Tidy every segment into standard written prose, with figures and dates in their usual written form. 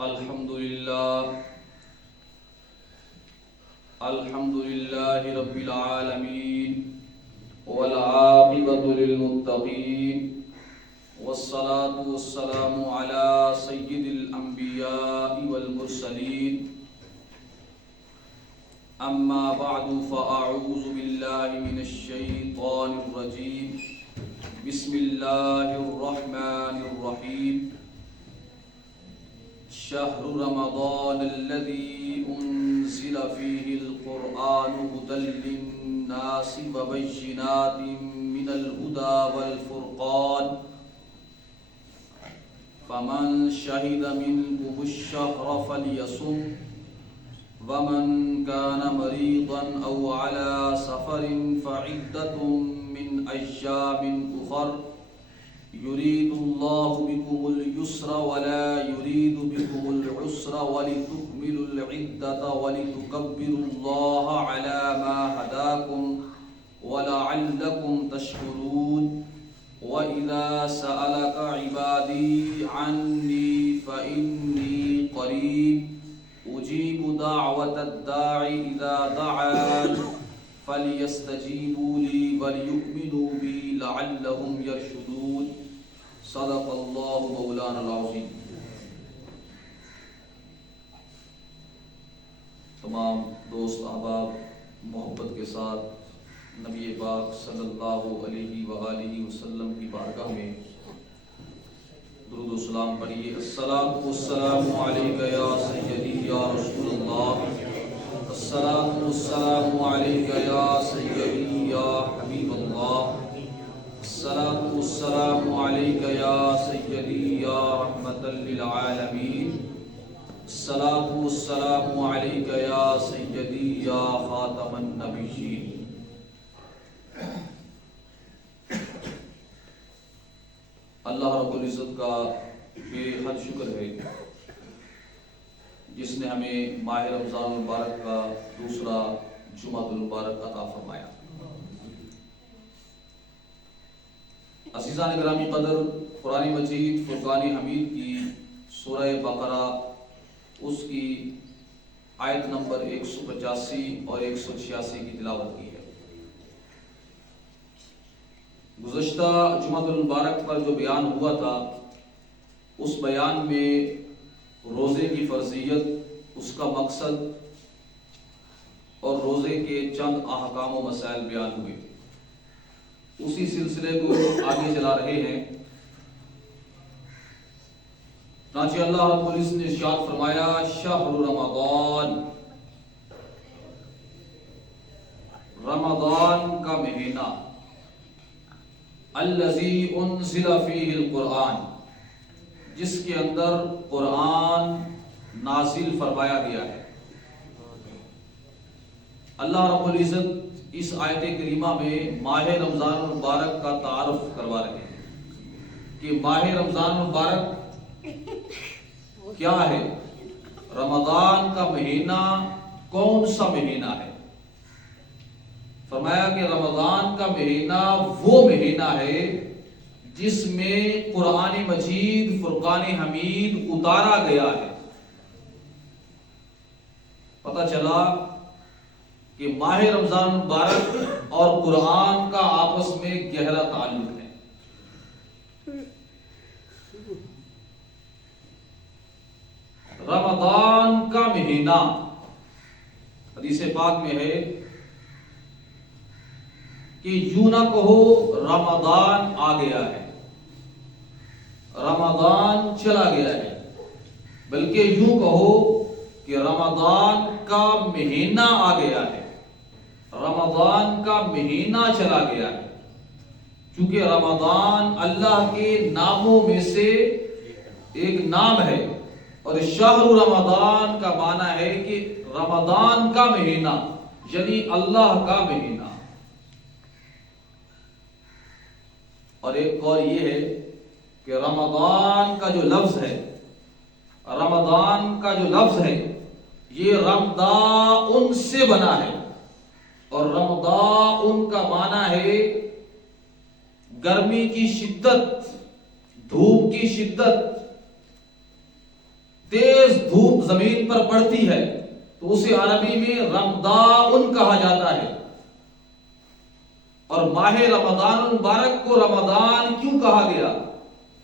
الحمد لله رب العالمين والعاقبة للمتقين والصلاة والسلام على سيد الأنبياء والمرسلين أما بعد فأعوذ بالله من الشيطان الرجيم بسم الله الرحمن الرحيم شهر رمضان الذي أنزل فيه القرآن هدى للناس وبينات من الهدى والفرقان فمن شهد منكم الشهر فليصم ومن كان مريضا أو على سفر فعدة من أيام أخر يريد الله بكم اليسر ولا يريد بكم العسر ولتكملوا العدة ولتكبروا الله على ما هداكم ولعلكم تشكرون وإذا سألك عبادي عني فإني قريب أجيب دعوة الداعي إذا دعان فليستجيبوا لي وليؤمنوا بي لعلهم يرشدون صدق اللہ مولانا العظیم۔ تمام دوست احباب محبت کے ساتھ نبی پاک صلی اللہ علیہ وآلہ وسلم کی بارگاہ میں درود و سلام پڑھیے۔ الصلاۃ والسلام علیک یا سیدی یا رسول اللہ، الصلاۃ والسلام علیک یا سیدی یا حبیب اللہ، الصلاۃ والسلام علیک یا سیدی یا رحمۃ للعالمین، الصلاۃ والسلام علیک یا سیدی یا خاتم النبیین۔ اللہ رب العزت کا بے حد شکر ہے جس نے ہمیں ماہ رمضان المبارک کا دوسرا جمعہ المبارک عطا فرمایا۔ عزیزان گرامی قدر، قرآن مجید فرقان حمید کی سورہ بقرہ اس کی آیت نمبر 185 اور 186 کی تلاوت کی ہے۔ گزشتہ جمعہ المبارک پر جو بیان ہوا تھا اس بیان میں روزے کی فرضیت، اس کا مقصد اور روزے کے چند احکام و مسائل بیان ہوئے۔ اسی سلسلے کو آگے چلا رہے ہیں۔ چنانچہ اللہ رب العزت نے ارشاد فرمایا شہر رمضان، رمضان کا مہینہ، الذی انزل فیہ القرآن، جس کے اندر قرآن نازل فرمایا گیا ہے۔ اللہ رب العزت اس آیت کریمہ میں ماہ رمضان المبارک کا تعارف کروا رہے ہیں کہ ماہ رمضان المبارک کیا ہے، رمضان کا مہینہ کون سا مہینہ ہے۔ فرمایا کہ رمضان کا مہینہ وہ مہینہ ہے جس میں قرآن مجید فرقان حمید اتارا گیا ہے۔ پتہ چلا کہ ماہ رمضان المبارک اور قرآن کا آپس میں گہرا تعلق ہے۔ رمضان کا مہینہ، حدیث پاک میں ہے کہ یوں نہ کہو رمضان آ گیا ہے، رمضان چلا گیا ہے، بلکہ یوں کہو کہ رمضان کا مہینہ آ گیا ہے، رمضان کا مہینہ چلا گیا ہے۔ چونکہ رمضان اللہ کے ناموں میں سے ایک نام ہے، اور شہر رمضان کا معنی ہے کہ رمضان کا مہینہ، یعنی اللہ کا مہینہ۔ اور ایک اور یہ ہے کہ رمضان کا جو لفظ ہے، رمضان کا جو لفظ ہے یہ رمضان سے بنا ہے، اور رمضان کا معنی ہے گرمی کی شدت، دھوپ کی شدت، تیز دھوپ زمین پر پڑتی ہے تو اسے عربی میں رمضان کہا جاتا ہے. اور ماہ رمضان المبارک کو رمضان کیوں کہا گیا؟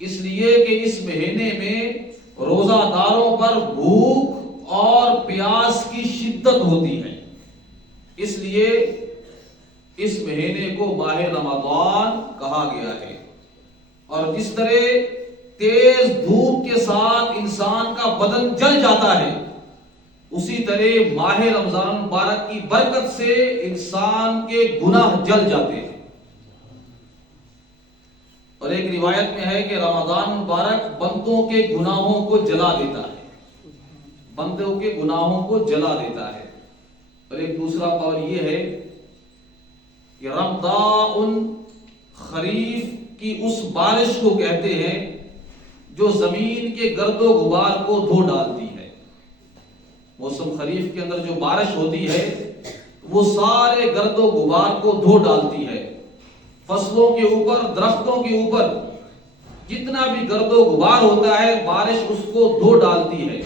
اس لیے کہ اس مہینے میں روزہ داروں پر بھوک اور پیاس کی شدت ہوتی ہے، اس لیے اس مہینے کو ماہ رمضان کہا گیا ہے. اور جس طرح تیز دھوپ کے ساتھ انسان کا بدن جل جاتا ہے، اسی طرح ماہ رمضان مبارک کی برکت سے انسان کے گناہ جل جاتے ہیں. اور ایک روایت میں ہے کہ رمضان مبارک بندوں کے گناہوں کو جلا دیتا ہے، بندوں کے گناہوں کو جلا دیتا ہے. اور ایک دوسرا قول یہ ہے کہ رمضان خریف کی اس بارش کو کہتے ہیں جو زمین کے گرد و غبار کو دھو ڈالتی ہے. موسم خریف کے اندر جو بارش ہوتی ہے وہ سارے گرد و غبار کو دھو ڈالتی ہے. فصلوں کے اوپر، درختوں کے اوپر جتنا بھی گرد و غبار ہوتا ہے بارش اس کو دھو ڈالتی ہے.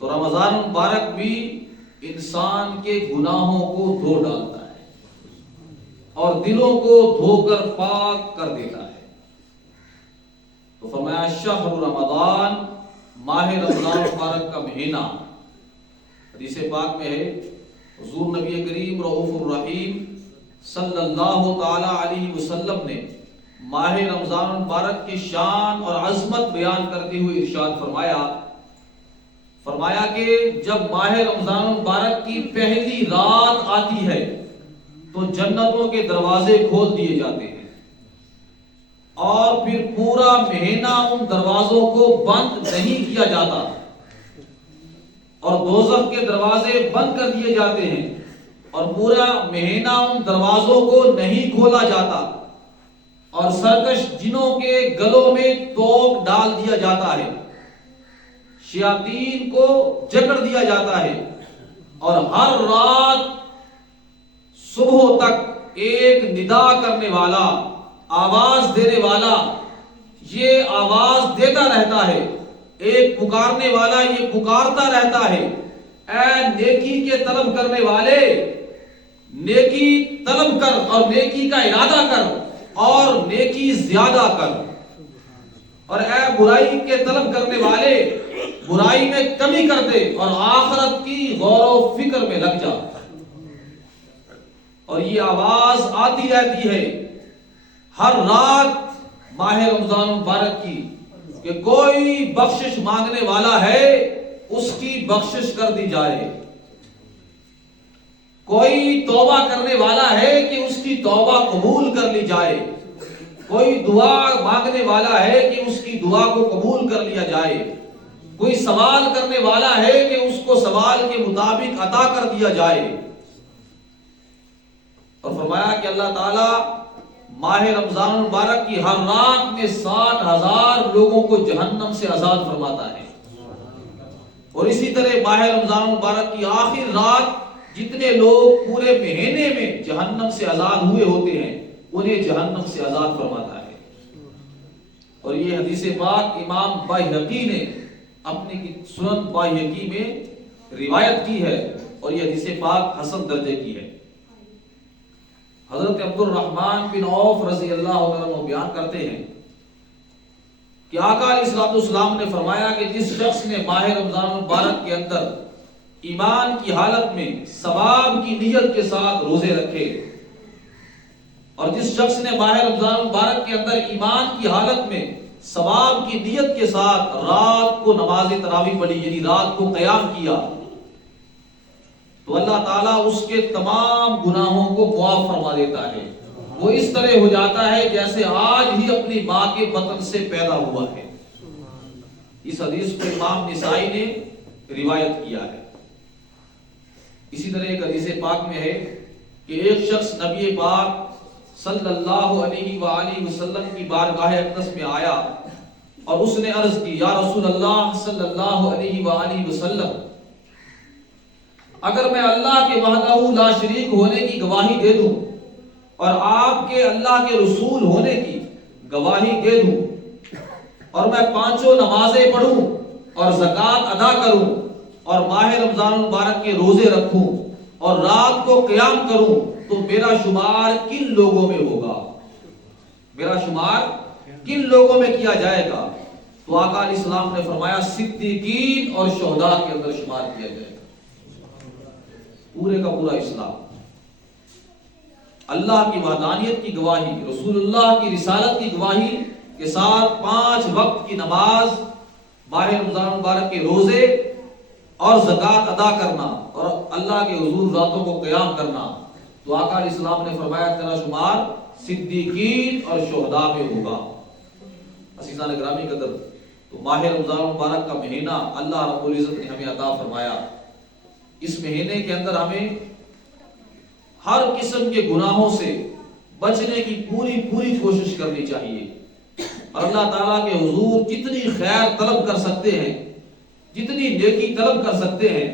تو رمضان مبارک بھی انسان کے گناہوں کو دھو ڈالتا ہے اور دلوں کو دھو کر پاک کر دیتا ہے. تو فرمایا شہر رمضان، ماہ رمضان مبارک کا مہینہ. حدیث پاک میں ہے حضور نبی کریم رؤوف الرحیم صلی اللہ تعالی علیہ وسلم نے ماہ رمضان مبارک کی شان اور عظمت بیان کرتے ہوئے ارشاد فرمایا کہ جب ماہ رمضان مبارک کی پہلی رات آتی ہے تو جنتوں کے دروازے کھول دیے جاتے ہیں اور پھر پورا مہینہ ان دروازوں کو بند نہیں کیا جاتا اور دوزخ کے دروازے بند کر دیے جاتے ہیں اور پورا مہینہ ان دروازوں کو نہیں کھولا جاتا اور سرکش جنوں کے گلوں میں توق ڈال دیا جاتا ہے، شیاطین کو جکڑ دیا جاتا ہے اور ہر رات صبح تک ایک ندا کرنے والا، آواز دینے والا یہ آواز دیتا رہتا ہے، ایک پکارنے والا یہ پکارتا رہتا ہے، اے نیکی کے طلب کرنے والے نیکی طلب کر اور نیکی کا ارادہ کر اور نیکی زیادہ کر، اور اے برائی کے طلب کرنے والے برائی میں کمی کر دے اور آخرت کی غور و فکر میں لگ جا. اور یہ آواز آتی رہتی ہے ہر رات ماہ رمضان مبارک کی کہ کوئی بخشش مانگنے والا ہے اس کی بخشش کر دی جائے، کوئی توبہ کرنے والا ہے کہ اس کی توبہ قبول کر لی جائے، کوئی دعا مانگنے والا ہے کہ اس کی دعا کو قبول کر لیا جائے، کوئی سوال کرنے والا ہے کہ اس کو سوال کے مطابق عطا کر دیا جائے. اور فرمایا کہ اللہ تعالیٰ ماہ رمضان مبارک کی ہر رات میں 60,000 لوگوں کو جہنم سے آزاد فرماتا ہے. اور اسی طرح ماہ رمضان مبارک کی آخر رات جتنے لوگ پورے مہینے میں جہنم سے آزاد ہوئے ہوتے ہیں انہیں جہنم سے آزاد فرماتا ہے. اور یہ حدیث پاک امام بایہقی نے اپنی سنن بایہقی میں روایت کی ہے اور یہ حدیث پاک حسن درجے کی ہے. حضرت عبد الرحمن بن عوف رضی اللہ عنہ بیان کرتے ہیں کہ آقا علیہ السلام نے فرمایا کہ جس شخص نے ماہ رمضان مبارک کے اندر ایمان کی حالت میں ثواب کی نیت کے ساتھ روزے رکھے اور جس شخص نے ماہ رمضان مبارک کے اندر ایمان کی حالت میں ثواب کی نیت کے ساتھ رات کو نماز تراویح پڑھی یعنی رات کو قیام کیا تو اللہ تعالیٰ اس کے تمام گناہوں کو معاف فرما دیتا ہے. وہ اس طرح ہو جاتا ہے جیسے آج ہی اپنی ماں کے بطن سے پیدا ہوا ہے. اس حدیث کو امام نسائی نے روایت کیا ہے. اسی طرح ایک حدیث پاک میں ہے کہ ایک شخص نبی پاک صلی اللہ علیہ وآلہ وسلم کی بارگاہ اقدس میں آیا اور اس نے عرض کی یا رسول اللہ صلی اللہ علیہ وآلہ وسلم اگر میں اللہ کے وحدہ لا شریک ہونے کی گواہی دے دوں اور آپ کے اللہ کے رسول ہونے کی گواہی دے دوں اور میں 5 نمازیں پڑھوں اور زکوٰۃ ادا کروں اور ماہ رمضان المبارک کے روزے رکھوں اور رات کو قیام کروں تو میرا شمار کن لوگوں میں ہوگا؟ میرا شمار کن لوگوں میں کیا جائے گا؟ تو آقا علیہ السلام نے فرمایا صدیقین اور شہداء کے اندر شمار کیا جائے گا۔ پورے کا پورا اسلام، اللہ کی وحدانیت کی گواہی، رسول اللہ کی رسالت کی گواہی کے ساتھ 5 وقت کی نماز، ماہ رمضان مبارک کے روزے اور زکوٰۃ ادا کرنا اور اللہ کے حضور راتوں کو قیام کرنا، تو آقا علیہ السلام نے فرمایا تیرا شمار صدیقین اور شہداء میں ہوگا۔ عزیزان گرامی قدر، تو ماہ رمضان مبارک کا مہینہ اللہ رب العزت نے ہمیں عطا فرمایا۔ اس مہینے کے اندر ہمیں ہر قسم کے گناہوں سے بچنے کی پوری کوشش کرنی چاہیے، اور اللہ تعالیٰ کے حضور جتنی خیر طلب کر سکتے ہیں، جتنی نیکی طلب کر سکتے ہیں،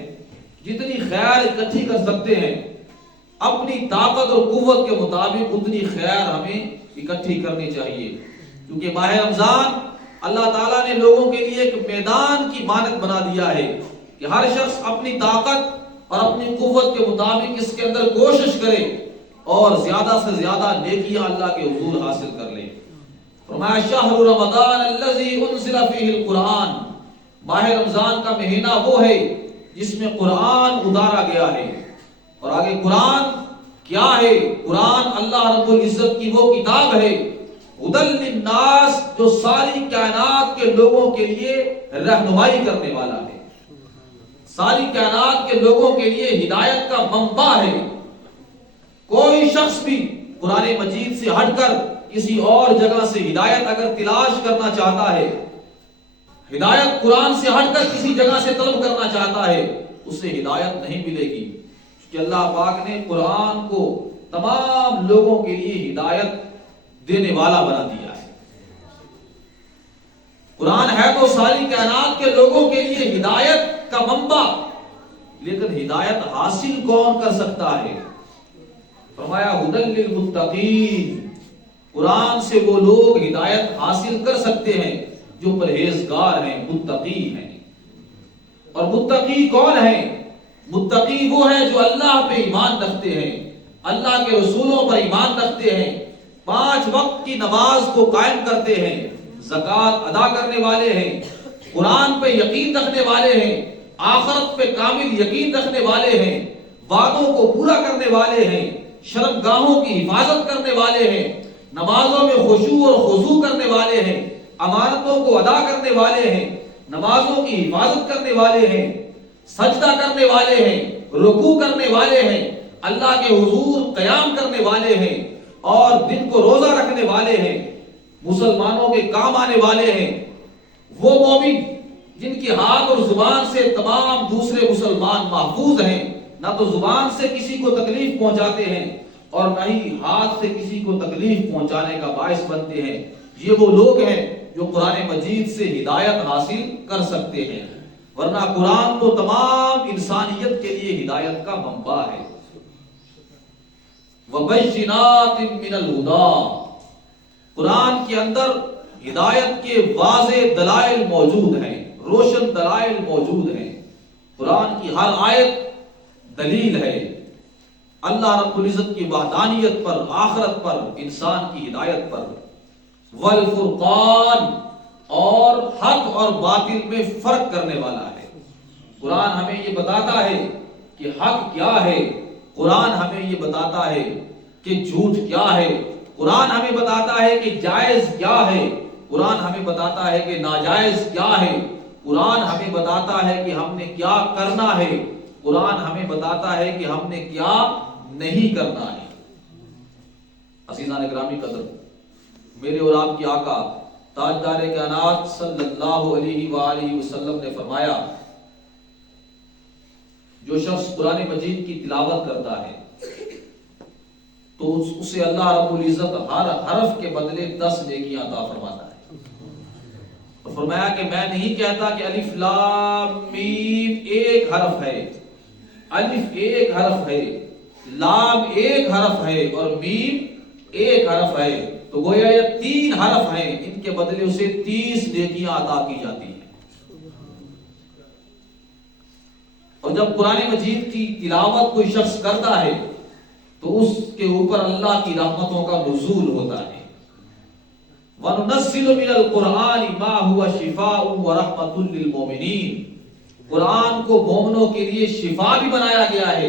جتنی خیر اکٹھی کر سکتے ہیں، اپنی طاقت اور قوت کے مطابق اتنی خیر ہمیں اکٹھی کرنی چاہیے، کیونکہ ماہ رمضان اللہ تعالیٰ نے لوگوں کے لیے ایک میدان کی مانند بنا دیا ہے کہ ہر شخص اپنی طاقت اور اپنی قوت کے مطابق اس کے اندر کوشش کرے اور زیادہ سے زیادہ نیکیاں اللہ کے حضور حاصل کر لے۔ فرمایا شہر رمضان الذی انزل فیہ القرآن، ماہ رمضان کا مہینہ وہ ہے جس میں قرآن اتارا گیا ہے۔ اور آگے قرآن کیا ہے؟ قرآن اللہ رب العزت کی وہ کتاب ہے ہدی للناس، جو ساری کائنات کے لوگوں کے لیے رہنمائی کرنے والا ہے، ساری کائنات کے لوگوں کے لیے ہدایت کا منبع ہے۔ کوئی شخص بھی قرآن مجید سے ہٹ کر کسی اور جگہ سے ہدایت اگر تلاش کرنا چاہتا ہے، ہدایت قرآن سے ہٹ کر کسی جگہ سے طلب کرنا چاہتا ہے، اسے ہدایت نہیں ملے گی، کہ اللہ پاک نے قرآن کو تمام لوگوں کے لیے ہدایت دینے والا بنا دیا ہے۔ قرآن ہے تو ساری کائنات کے لوگوں کے لیے ہدایت کا منبع، لیکن ہدایت حاصل کون کر سکتا ہے؟ فرمایا ہدی للمتقین، قرآن سے وہ لوگ ہدایت حاصل کر سکتے ہیں جو پرہیزگار ہیں، متقی ہیں۔ اور متقی کون ہیں؟ متقی وہ ہے جو اللہ پہ ایمان رکھتے ہیں، اللہ کے رسولوں پر ایمان رکھتے ہیں، 5 وقت کی نماز کو قائم کرتے ہیں، زکوٰۃ ادا کرنے والے ہیں، قرآن پہ یقین رکھنے والے ہیں، آخرت پہ کامل یقین رکھنے والے ہیں، وعدوں کو پورا کرنے والے ہیں، شرمگاہوں کی حفاظت کرنے والے ہیں، نمازوں میں خشوع اور خضوع کرنے والے ہیں، امانتوں کو ادا کرنے والے ہیں، نمازوں کی حفاظت کرنے والے ہیں، سجدہ کرنے والے ہیں، رکوع کرنے والے ہیں، اللہ کے حضور قیام کرنے والے ہیں، اور دن کو روزہ رکھنے والے ہیں، مسلمانوں کے کام آنے والے ہیں۔ وہ مومن جن کی ہاتھ اور زبان سے تمام دوسرے مسلمان محفوظ ہیں، نہ تو زبان سے کسی کو تکلیف پہنچاتے ہیں اور نہ ہی ہاتھ سے کسی کو تکلیف پہنچانے کا باعث بنتے ہیں، یہ وہ لوگ ہیں جو قرآن مجید سے ہدایت حاصل کر سکتے ہیں، ورنہ قرآن تو تمام انسانیت کے لیے ہدایت کا منبع ہے۔ وَبَيِّنَاتٍ مِّنَ الْهُدَىٰ، قرآن کے اندر ہدایت کے واضح دلائل موجود ہیں، روشن دلائل موجود ہیں۔ قرآن کی ہر آیت دلیل ہے اللہ رب العزت کی وحدانیت پر، آخرت پر، انسان کی ہدایت پر۔ والفرقان، اور حق اور باطل میں فرق کرنے والا ہے۔ قرآن ہمیں یہ بتاتا ہے کہ حق کیا ہے، قرآن ہمیں یہ بتاتا ہے کہ جھوٹ کیا ہے، قرآن ہمیں بتاتا ہے کہ جائز کیا ہے، قرآن ہمیں بتاتا ہے کہ ناجائز کیا ہے، قرآن ہمیں بتاتا ہے کہ ہم نے کیا کرنا ہے، قرآن ہمیں بتاتا ہے کہ ہم نے کیا نہیں کرنا ہے۔ عزیزان گرامی قدر، میرے اور آپ کے آقا تاجدار کائنات صلی اللہ علیہ وآلہ وسلم نے فرمایا، جو شخص قرآن مجید کی تلاوت کرتا ہے تو اسے اللہ رب العزت ہر حرف کے بدلے 10 نیکیاں عطا فرماتا ہے۔ اور فرمایا کہ میں نہیں کہتا کہ الف لام میم ایک حرف ہے، الف ایک حرف ہے، لام ایک حرف ہے اور میم ایک حرف ہے، تو گویا یہ 3 حرف ہیں، ان کے بدلے اسے 30 نیکیاں عطا کی جاتی ہیں۔ اور جب قرآن مجید کی تلاوت کوئی شخص کرتا ہے تو اس کے اوپر اللہ کی رحمتوں کا نزول ہوتا ہے. وَنُنَزِّلُ مِنَ الْقُرْآنِ مَا هُوَ شِفَاءٌ وَرَحْمَةٌ لِّلْمُؤْمِنِينَ. قرآن کو مومنوں کے لیے شفا بھی بنایا گیا ہے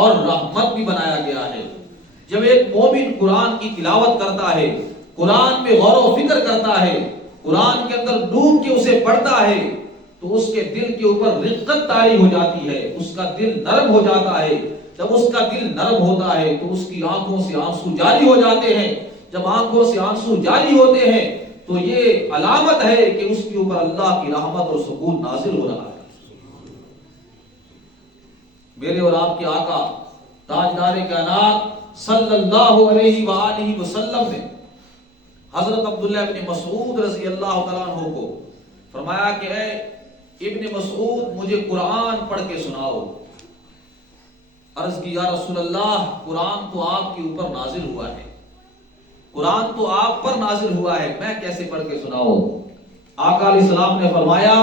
اور رحمت بھی بنایا گیا ہے. جب ایک مومن قرآن کی تلاوت کرتا ہے، قرآن میں غور و فکر کرتا ہے، قرآن کے اندر ڈوب کے اسے پڑھتا ہے تو اس کے دل کے اوپر رقت طاری ہو جاتی ہے، اس کا دل نرم ہو جاتا ہے. جب اس کا دل نرم ہوتا ہے تو اس کی آنکھوں سے آنسو جاری ہو جاتے ہیں. جب آنکھوں سے آنسو جاری ہوتے ہیں تو یہ علامت ہے کہ اس کے اوپر اللہ کی رحمت اور سکون نازل ہو رہا ہے. میرے اور آپ کے آقا تاجدار کائنات صلی اللہ علیہ وآلہ وسلم نے حضرت عبداللہ ابن مسعود رضی اللہ تعالیٰ عنہ کو فرمایا کہ اے ابن مسعود مجھے قرآن پڑھ کے سناؤ. عرض کی یا رسول اللہ قرآن تو آپ کے اوپر نازل ہوا ہے، قرآن تو آپ پر نازل ہوا ہے، میں کیسے پڑھ کے سناؤں؟ آقا علیہ السلام نے فرمایا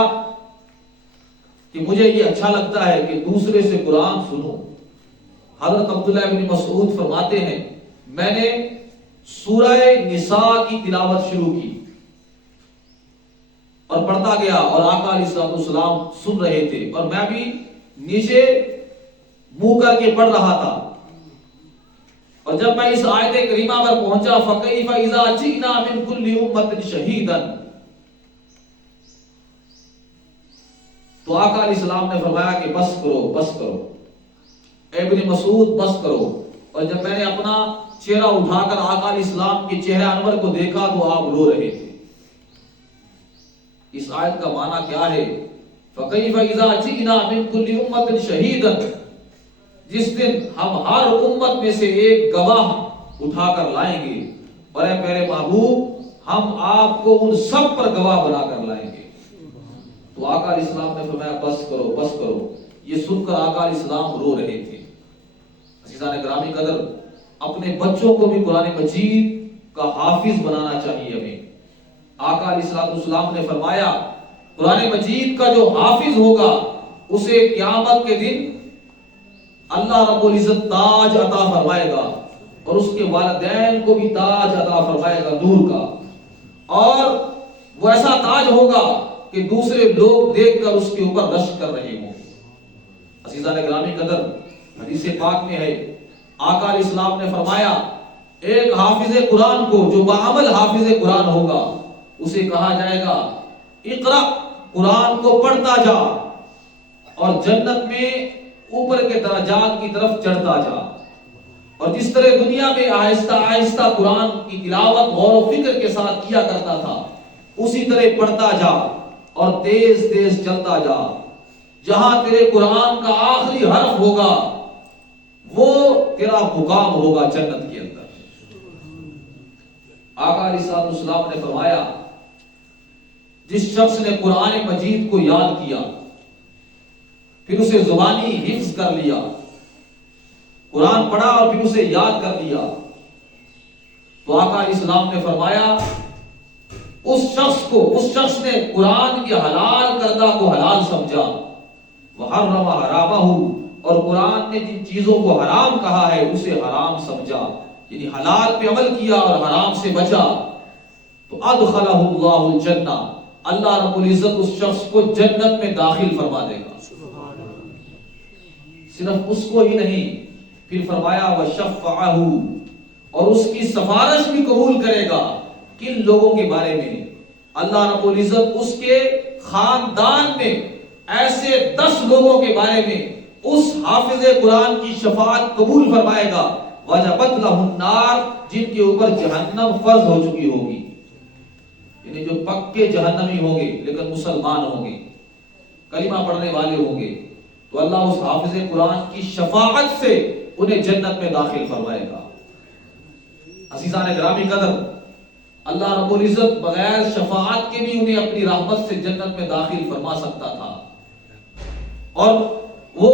کہ مجھے یہ اچھا لگتا ہے کہ دوسرے سے قرآن سنوں. حضرت عبداللہ ابن مسعود فرماتے ہیں میں نے سورہ نساء کی تلاوت شروع کی اور پڑھتا گیا اور آقا علیہ السلام سن رہے تھے اور میں بھی نیچے منہ کر کے پڑھ رہا تھا. اور جب میں اس آیت کریمہ پر پہنچا فَكَيْفَ إِذَا جِئْنَا مِنْ كُلِّ أُمَّةٍ شَهِيدًا، تو آقا علیہ السلام نے فرمایا کہ بس کرو بس کرو اے ابن مسعود بس کرو. اور جب میں نے اپنا چہرہ اٹھا کر آقا علیہ السلام کے چہرہ انور کو دیکھا تو آپ رو رہے تھے. اس آیت کا معنی کیا ہے؟ فَكَيْفَ إِذَا جِئْنَا مِنْ كُلِّ أُمَّةٍ شَهِيدًا، جس دن ہم ہر امت میں سے ایک گواہ اٹھا کر لائیں گے اور اے پیارے محبوب ہم آپ کو ان سب پر گواہ بنا کر لائیں گے. تو آقا علیہ السلام نے فرمایا بس کرو بس کرو. یہ سن کر آقا علیہ السلام رو رہے تھے. عزیزان گرامی قدر اپنے بچوں کو بھی قرآن مجید کا حافظ بنانا چاہیے ہمیں. آقا علیہ السلام نے فرمایا قرآن مجید کا جو حافظ ہوگا اسے قیامت کے دن اللہ رب العزت تاج عطا فرمائے گا اور اس کے والدین کو بھی تاج عطا فرمائے گا نور کا. اور وہ ایسا تاج ہوگا کہ دوسرے لوگ دیکھ کر اس کے اوپر رشک کر رہے ہوں. عزیزان گرامی قدر حدیث پاک میں ہے آقا علیہ السلام نے فرمایا ایک حافظ قرآن کو جو بعمل حافظ قرآن ہوگا اسے کہا جائے گا اقرا، قرآن کو پڑھتا جا اور جنت میں اوپر کے درجات کی طرف چڑھتا جا. اور جس طرح دنیا میں آہستہ آہستہ قرآن کی تلاوت غور و فکر کے ساتھ کیا کرتا تھا اسی طرح پڑھتا جا اور تیز تیز چلتا جا. جہاں تیرے قرآن کا آخری حرف ہوگا وہ تیرا مقام ہوگا جنت کے اندر. آقا علیہ السلام نے فرمایا جس شخص نے قرآن مجید کو یاد کیا پھر اسے زبانی حفظ کر لیا، قرآن پڑھا اور پھر اسے یاد کر لیا، تو آقا علیہ السلام نے فرمایا اس شخص نے قرآن کے حلال کردہ کو حلال سمجھا، وحرم حرامہ، اور قرآن نے جن چیزوں کو حرام کہا ہے اسے حرام سمجھا، یعنی حلال پہ عمل کیا اور حرام سے بچا، تو ادخلہ اللہ الجنہ، اللہ رب العزت اس شخص کو جنت میں داخل فرما دے گا. صرف اس کو ہی نہیں، پھر فرمایا وَشَفَّعَهُ، اور اس کی سفارش بھی قبول کرے گا. کن لوگوں کے بارے میں؟ اللہ رب العزت اس کے خاندان میں ایسے 10 لوگوں کے بارے میں اس حافظ قرآن کی شفاعت قبول فرمائے گا وَجَبَتْ لَهُ النَّارُ، جن کے اوپر جہنم فرض ہو چکی ہوگی، یعنی جو پکے جہنمی ہوں گے لیکن مسلمان ہوں گے، کلمہ پڑھنے والے ہوں گے، تو اللہ اس حافظ قرآن کی شفاعت سے انہیں جنت میں داخل فرمائے گا. عزیزان گرامی قدر اللہ رب العزت بغیر شفاعت کے بھی انہیں اپنی رحمت سے جنت میں داخل فرما سکتا تھا، اور وہ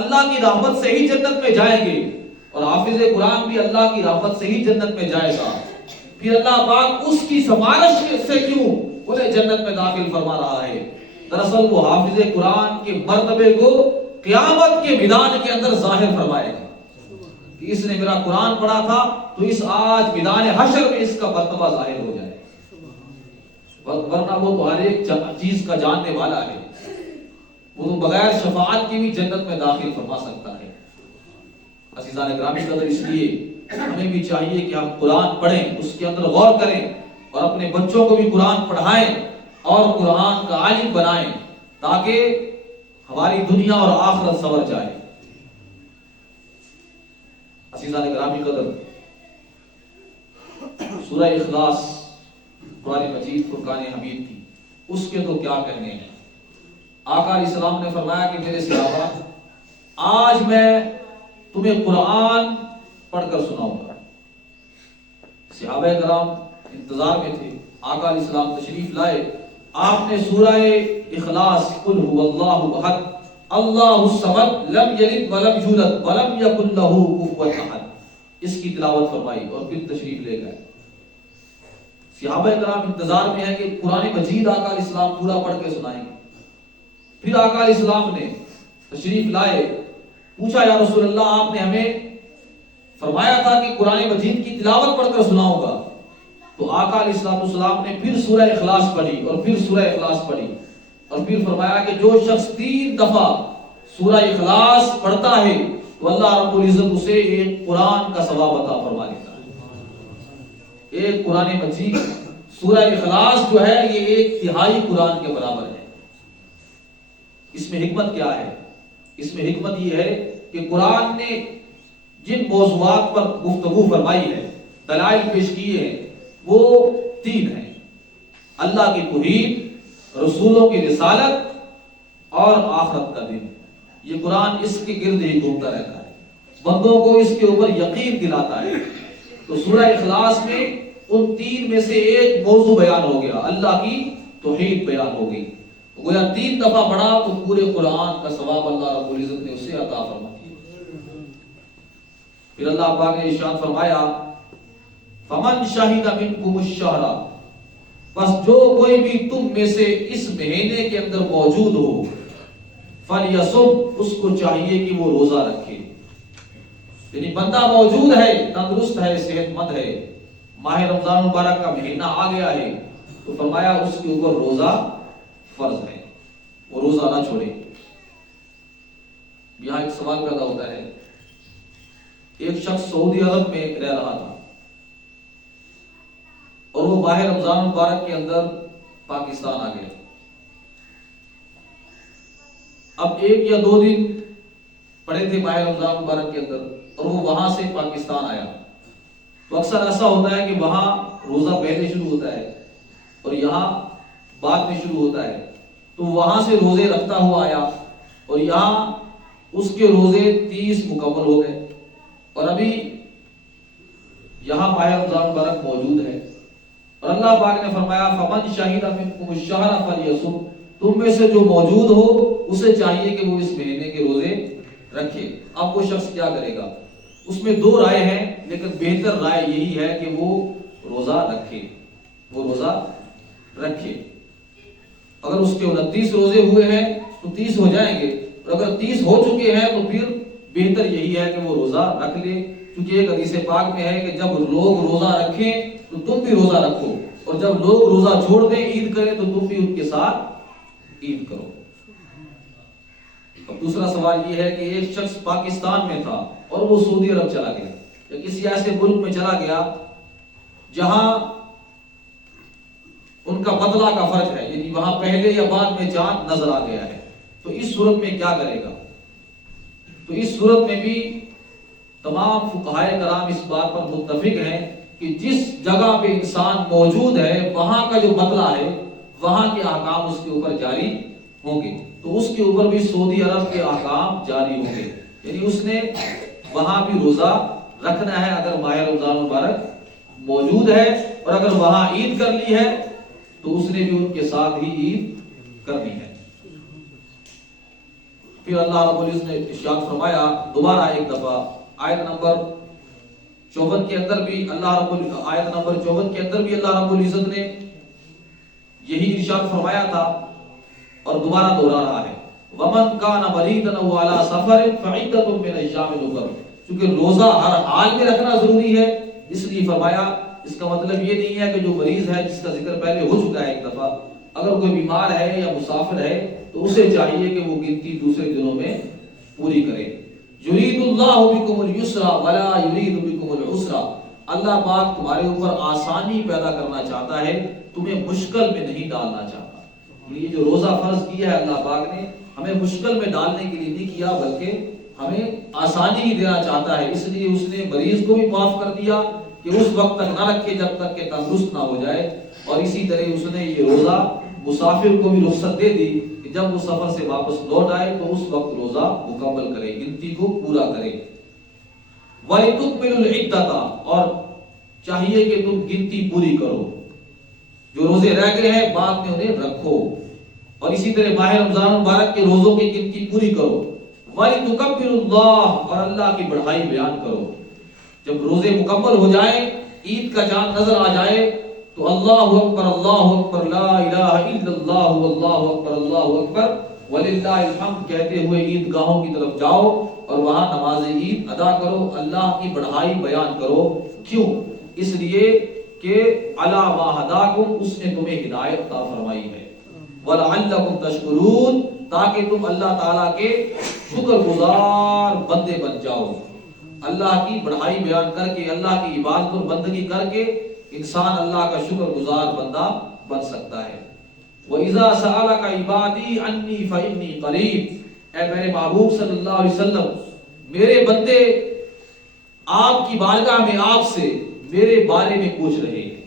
اللہ کی رحمت سے ہی جنت میں جائیں گے، اور حافظ قرآن بھی اللہ کی رحمت سے ہی جنت میں جائے گا. پھر اللہ پاک اس کی سفارش سے کیوں انہیں جنت میں داخل فرما رہا ہے؟ دراصل وہ حافظ قرآن کے مرتبے کو قیامت کے میدان کے اندر ظاہر فرمائے گا کہ اس نے میرا قرآن پڑھا تھا، تو اس آج میدان حشر میں اس کا مرتبہ ظاہر ہو جائے، ورنہ وہ تو ہر ایک چیز کا جاننے والا ہے، وہ تو بغیر شفاعت کی بھی جنت میں داخل فرما سکتا ہے۔ عزیزان گرامی قدر، اس لیے ہمیں بھی چاہیے کہ ہم قرآن پڑھیں، اس کے اندر غور کریں، اور اپنے بچوں کو بھی قرآن پڑھائیں اور قرآن کا عالم بنائیں، تاکہ ہماری دنیا اور آخرت سنور جائے۔ عزیزان گرامی قدر، سورہ اخلاص قرآن مجید فرقان حمید کی، اس کے تو کیا کہنے ہیں۔ آقا علیہ السلام نے فرمایا کہ میرے صحابہ، آج میں تمہیں قرآن پڑھ کر سناؤں گا۔ صحابہ کرام انتظار میں تھے، آقا علیہ السلام تشریف لائے، آپ نے سورہ اخلاص قل هو اللہ احد اللہ الصمد لم یلد ولم یولد ولم یکن لہ کفوا احد، اس کی تلاوت فرمائی اور پھر تشریف لے گئے۔ صحابہ کرام انتظار میں ہے کہ قرآن مجید آقا علیہ السلام پورا پڑھ کے سنائیں گے۔ پھر آقا علیہ السلام نے تشریف لائے، پوچھا یا رسول اللہ، آپ نے ہمیں فرمایا تھا کہ قرآن مجید کی تلاوت پڑھ کر سناؤں گا۔ تو آقا علیہ السلام نے پھر سورہ اخلاص پڑھی اور پھر سورہ اخلاص پڑھی، اور پھر فرمایا کہ جو شخص 3 دفعہ سورہ اخلاص پڑھتا ہے تو اللہ رب العزت اسے ایک قرآن کا ثواب عطا فرما دیتا ہے۔ ایک قرآن مجید سورہ اخلاص جو ہے یہ 1/3 قرآن کے برابر ہے۔ اس میں حکمت کیا ہے؟ اس میں حکمت یہ ہے کہ قرآن نے جن موضوعات پر گفتگو فرمائی ہے، دلائل پیش کیے ہیں، وہ 3 ہیں: اللہ کی توحید، رسولوں کی رسالت اور آخرت کا دن۔ یہ قرآن اس کے گرد ہی گھومتا رہتا ہے، بندوں کو اس کے اوپر یقین دلاتا ہے۔ تو سورہ اخلاص میں ان 3 میں سے ایک موضوع بیان ہو گیا، اللہ کی توحید بیان ہو گئی۔ گویا 3 دفعہ پڑھا تو پورے قرآن کا ثواب اللہ رب العزت نے اسے عطا فرما دیا۔ پھر اللہ پاک نے ارشاد فرمایا فمن شہد منکم الشہر، بس جو کوئی بھی تم میں سے اس مہینے کے اندر موجود ہو، فلیصم، اس کو چاہیے کہ وہ روزہ رکھے۔ یعنی بندہ موجود ہے، تندرست ہے، صحت مند ہے، ماہ رمضان مبارک کا مہینہ آ گیا ہے، تو فرمایا اس کے اوپر روزہ فرض ہے، وہ روزہ نہ چھوڑے۔ یہاں ایک سوال پیدا ہوتا ہے، ایک شخص سعودی عرب میں رہ رہا تھا اور وہ ماہ رمضان مبارک کے اندر پاکستان آ گیا۔ اب 1 یا 2 دن پڑے تھے ماہ رمضان مبارک کے اندر، اور وہ وہاں سے پاکستان آیا۔ تو اکثر ایسا ہوتا ہے کہ وہاں روزہ پہلے شروع ہوتا ہے اور یہاں بعد میں شروع ہوتا ہے۔ تو وہاں سے روزے رکھتا ہوا آیا اور یہاں اس کے روزے 30 مکمل ہو گئے، اور ابھی یہاں ماہ رمضان مبارک موجود ہے۔ اور اللہ پاک نے فرمایا فمن شہد منکم الشہر فلیصم، تم میں سے جو موجود ہو اسے چاہیے کہ وہ اس مہینے کے روزے رکھے۔ اب وہ شخص کیا کرے گا؟ اس میں 2 رائے ہیں، لیکن بہتر رائے یہی ہے کہ وہ روزہ رکھے، وہ روزہ رکھے۔ اگر اس کے 29 روزے ہوئے ہیں تو 30 ہو جائیں گے، اور اگر 30 ہو چکے ہیں تو پھر بہتر یہی ہے کہ وہ روزہ رکھ لے، کیونکہ ایک حدیث پاک میں ہے کہ جب لوگ روزہ رکھیں تو تم بھی روزہ رکھو، اور جب لوگ روزہ چھوڑ دیں، عید کریں، تو تم بھی ان کے ساتھ عید کرو۔ اب دوسرا سوال یہ ہے کہ ایک شخص پاکستان میں تھا اور وہ سعودی عرب چلا گیا یا کسی ایسے ملک میں چلا گیا جہاں ان کا بدلہ کا فرق ہے، یعنی وہاں پہلے یا بعد میں چاند نظر آ گیا ہے، تو اس صورت میں کیا کرے گا؟ تو اس صورت میں بھی تمام فقہائے کرام اس بات پر متفق ہیں کہ جس جگہ پہ انسان موجود ہے وہاں کا جو بدلہ ہے، وہاں کے احکام اس کے اوپر جاری ہوں گے، تو اس کے اوپر بھی سعودی عرب کے احکام جاری ہوں گے، یعنی اس نے وہاں بھی روزہ رکھنا ہے اگر ماہ رمضان مبارک موجود ہے، اور اگر وہاں عید کر لی ہے تو اس نے بھی ان کے ساتھ ہی عید کرنی ہے۔ پھر اللہ رب العزت نے ارشاد فرمایا دوبارہ ایک دفعہ آیت نمبر 54 کے اندر بھی اللہ رب العزت نے یہی ارشاد فرمایا تھا اور دوبارہ دوہرا رہا ہے۔ ومن کان مریضا او علی سفر فعدۃ من ایام اخر، چونکہ روزہ ہر حال میں رکھنا ضروری ہے، اس لیے فرمایا اس کا مطلب یہ نہیں ہے کہ جو مریض ہے جس کا ذکر پہلے ہو چکا ہے ایک دفعہ، اگر کوئی بیمار ہے یا مسافر ہے تو اسے چاہیے کہ وہ گنتی دوسرے دنوں میں پوری کرے۔ یرید اللہ بکم اليسر ولا یرید بکم العسر، اللہ پاک تمہارے اوپر آسانی پیدا کرنا چاہتا ہے، تمہیں مشکل میں نہیں ڈالنا چاہتا۔ یہ جو روزہ فرض کیا ہے اللہ پاک نے ہمیں مشکل میں ڈالنے کے لیے نہیں کیا، بلکہ ہمیں آسانی ہی دینا چاہتا ہے، اس لیے اس نے مریض کو بھی معاف کر دیا کہ اس وقت تک نہ رکھے جب تک کہ تندرست نہ ہو جائے، اور اسی طرح اس نے یہ روزہ مسافر کو بھی رخصت دے دی کہ جب وہ سفر سے واپس لوٹ آئے تو اس وقت روزہ مکمل کرے، گنتی کو پورا کرے۔ وَلِتُكْمِلُوا الْعِدَّةَ، اور چاہیے کہ تم گنتی پوری کرو، جو روزے رہ گئے ہیں بعد میں انہیں رکھو، اور اسی طرح ماہ رمضان مبارک کے روزوں کی گنتی پوری کرو۔ وَلِتُكَبِّرُوا اللَّهَ، اور اللہ کی بڑائی بیان کرو۔ جب روزے مکمل ہو جائیں، عید کا چاند نظر آ جائے تو اللہ اکبر لا الہ الا اللہ اللہ اکبر وللہ الحمد کہتے ہوئے عید گاہوں کی طرف جاؤ اور وہاں نماز عید ادا کرو، اللہ کی بڑائی بیان کرو۔ کیوں؟ اس لیے کہ علی ما ہداکم، اس نے تمہیں ہدایت عطا فرمائی ہے، وَلَعَلَّكُمْ تَشْكُرُونَ، تاکہ تم اللہ تعالیٰ کے شکر گزار بندے بن جاؤ۔ اللہ کی بڑائی بیان کر کے، اللہ کی عبادت اور بندگی کر کے انسان اللہ کا شکر گزار بندہ بن سکتا ہے۔ وَإِذَا سَأَلَكَ عِبَادِي عَنِّي فَإِنِّي قَرِيبٌ، اے میرے محبوب صلی اللہ علیہ وسلم، میرے بندے آپ کی بارگاہ میں آپ سے میرے بارے میں پوچھ رہے ہیں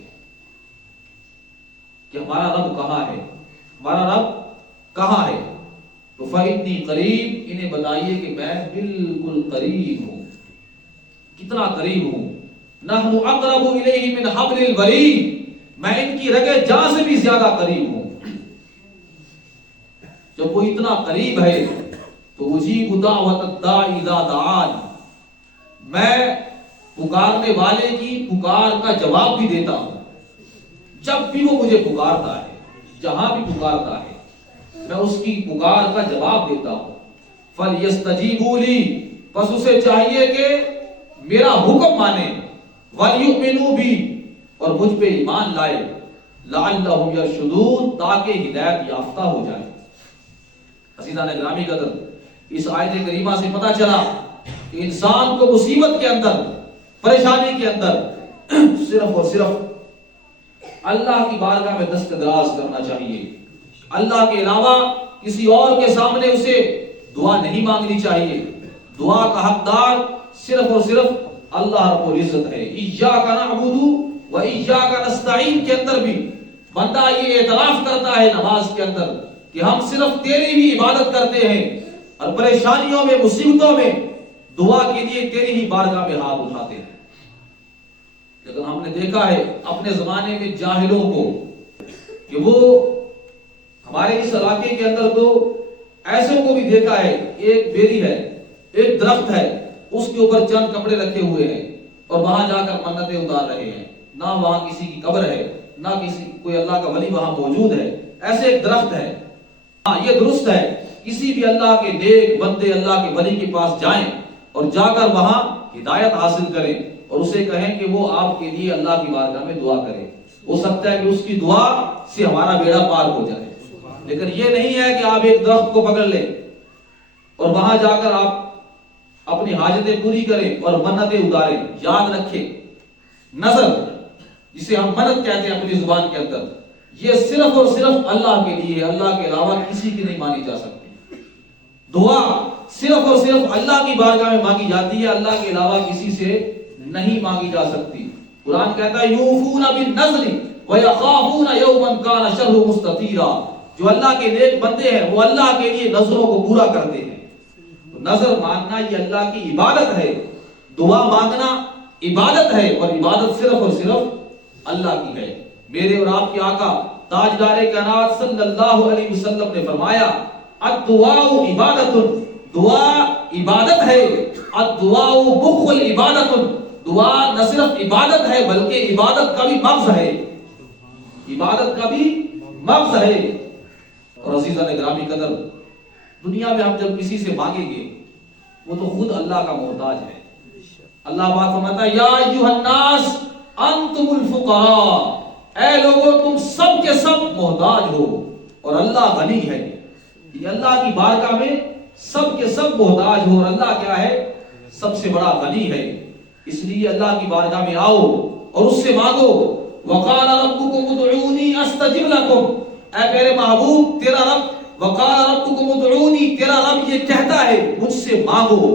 کہ ہمارا رب کہاں ہے، ہمارا رب کہاں ہے، تو فَإِنِّي قَرِيبٌ، انہیں بتائیے کہ میں بالکل قریب ہوں۔ کتنا قریب ہوں؟ نحن اقرب الیہ من حبل الورید، میں ان کی رگے جان سے بھی زیادہ قریب ہوں۔ جب وہ اتنا قریب ہے تو اجیب دعوت الداعی اذا دعان، میں پکارنے والے کی پکار کا جواب بھی دیتا ہوں جب بھی وہ مجھے پکارتا ہے، جہاں بھی پکارتا ہے میں اس کی پکار کا جواب دیتا ہوں۔ فَلْيَسْتَجِيبُوا لِي، پس اسے چاہیے کہ میرا حکم مانے، وَلْيُؤْمِنُوا بِي، اور مجھ پہ ایمان لائے، لَعَلَّهُمْ يَرْشُدُونَ، تاکہ ہدایت یافتہ ہو جائے۔ عزیزان گرامی قدر، اس آیت کریمہ سے پتہ چلا کہ انسان کو مصیبت کے اندر، پریشانی کے اندر صرف اور صرف اللہ کی بارگاہ میں دست دراز کرنا چاہیے، اللہ کے علاوہ کسی اور کے سامنے اسے دعا نہیں مانگنی چاہیے۔ دعا کا حقدار صرف اور صرف اللہ رب العزت ہے۔ ایاک نعبد و ایاک نستعین کے اندر بھی بندہ یہ اعتراف کرتا ہے نماز کے اندر کہ ہم صرف تیری ہی عبادت کرتے ہیں، اور پریشانیوں میں، مصیبتوں میں دعا کے لیے تیری ہی بارگاہ میں ہاتھ اٹھاتے ہیں۔ لیکن ہم نے دیکھا ہے اپنے زمانے میں جاہلوں کو کہ وہ ہمارے اس علاقے کے اندر تو ایسوں کو بھی دیکھا ہے، ایک بیری ہے، ایک درخت ہے، اس کے اوپر چند کپڑے رکھے ہوئے ہیں اور وہاں جا کر منتیں اتار رہے ہیں، نہ وہاں کسی کی قبر ہے، نہ کوئی اللہ کا ولی وہاں موجود ہے، ایسے ایک درخت ہے۔ ہاں یہ درست ہے، کسی بھی اللہ کے نیک بندے اللہ کے ولی کے پاس جائیں اور جا کر وہاں ہدایت حاصل کریں اور اسے کہیں کہ وہ آپ کے لیے اللہ کی بارگاہ میں دعا کرے، ہو سکتا ہے کہ اس کی دعا سے ہمارا بیڑا پار ہو جائے۔ لیکن یہ نہیں ہے کہ آپ ایک درخت کو پکڑ لیں اور وہاں جا کر آپ اپنی حاجتیں پوری کریں اور منتیں اتاریں۔ یاد رکھیں، نظر جسے ہم منت کہتے ہیں اپنی زبان کے اندر، یہ صرف اور صرف اللہ کے لیے ہے، اللہ کے علاوہ کسی کی نہیں مانی جا سکتی۔ دعا صرف اور صرف اللہ کی بارگاہ میں مانگی جاتی ہے، اللہ کے علاوہ کسی سے نہیں مانگی جا سکتی۔ قرآن کہتا ہے یوفون بالنذر ویخافون یوما کان شرہ مستطیرا، جو اللہ کے نیک بندے ہیں وہ اللہ کے لیے نذروں کو پورا کرتے ہیں۔ نظر مانگنا یہ اللہ کی عبادت ہے، دعا مانگنا عبادت ہے، اور عبادت صرف اور صرف اللہ کی ہے۔ میرے اور آپ کے آقا تاجدار کائنات صلی اللہ علیہ وسلم نے فرمایا الدعاء عبادت، دعا عبادت ہے، الدعاء مخ العبادت، دعا نہ صرف عبادت ہے بلکہ عبادت کا بھی مغز ہے، عبادت کا بھی مغز ہے۔ اور عزیزان گرامی قدر، دنیا میں ہم جب کسی سے مانگیں گے وہ تو خود اللہ کا محتاج ہے. اللہ پاک فرماتا ہے یا ایھا الناس انتم الفقراء، اے لوگوں تم سب کے سب محتاج ہو اور اللہ غنی ہے. یہ اللہ کی بارگاہ میں سب کے سب محتاج ہو اور اللہ کیا ہے؟ سب سے بڑا غنی ہے. اس لیے اللہ کی بارگاہ میں آؤ اور اس سے مانگو. وقال ربکم ادعونی استجب لکم، اے میرے محبوب تیرا رب، وقال ربکم ادعونی، تیرا رب یہ کہتا ہے مجھ سے مانگو،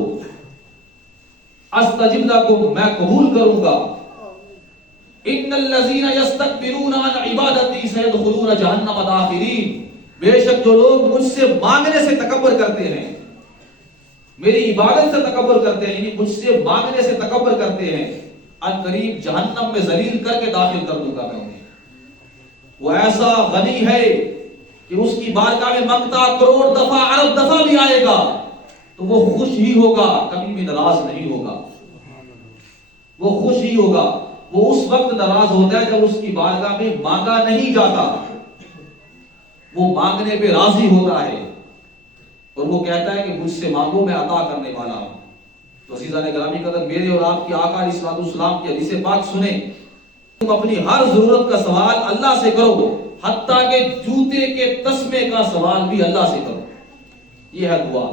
استجب لکم، میں قبول کروں گا. ان الذین یستکبرون عن عبادتی سیدخلون جہنم داخرین، بے شک جو لوگ مجھ سے مانگنے سے تکبر کرتے ہیں، میری عبادت سے تکبر کرتے ہیں، یعنی مجھ سے مانگنے سے تکبر کرتے ہیں، ان قریب جہنم میں ذلیل کر کے داخل کر دوں گا میں انہیں. وہ ایسا غنی ہے کہ اس کی بارگاہ میں منگتا کروڑ دفعہ ارب دفعہ بھی آئے گا تو وہ خوش ہی ہوگا، کبھی بھی ناراض نہیں ہوگا. وہ خوش ہی ہوگا. وہ اس وقت ناراض ہوتا ہے جب اس کی بارگاہ میں مانگا نہیں جاتا. وہ مانگنے پہ راضی ہوتا ہے اور وہ کہتا ہے کہ مجھ سے مانگو میں عطا کرنے والا ہوں. تو عزیزان گرامی قدر، میرے اور آپ کے آقا علیہ السلام کی حدیث پاک سنیں، تم اپنی ہر ضرورت کا سوال اللہ سے کرو، حتیٰ کہ جوتے کے تسمے کا سوال بھی اللہ سے کرو. یہ ہے دعا،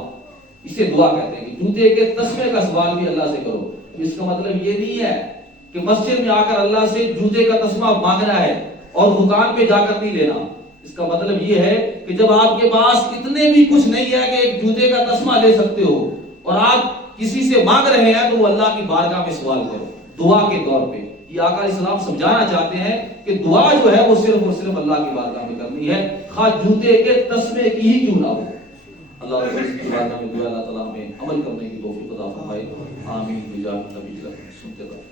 اسے دعا کہتے ہیں کہ جوتے کے تسمے کا سوال بھی اللہ سے کرو. اس کا مطلب یہ نہیں ہے کہ مسجد میں آ کر اللہ سے جوتے کا تسمہ مانگنا ہے اور دکان پہ جا کر نہیں لینا. اس کا مطلب یہ ہے کہ جب آپ کے پاس اتنے بھی کچھ نہیں ہے کہ ایک جوتے کا تسمہ لے سکتے ہو اور آپ کسی سے مانگ رہے ہیں تو وہ اللہ کی بارگاہ میں سوال کرو دعا کے طور پہ. یہ آقا علیہ السلام سمجھانا چاہتے ہیں کہ دعا جو ہے وہ صرف اور صرف اللہ کی بارگاہ میں کرنی ہے، خواہ جوتے کے تسمے کی ہی کیوں نہ ہو. اللہ تعالیٰ میں دعا اللہ تعالیٰ ہمیں عمل کرنے کی توفیق عطا فرمائے. آمین. بجاہ نبی سنتے رہو.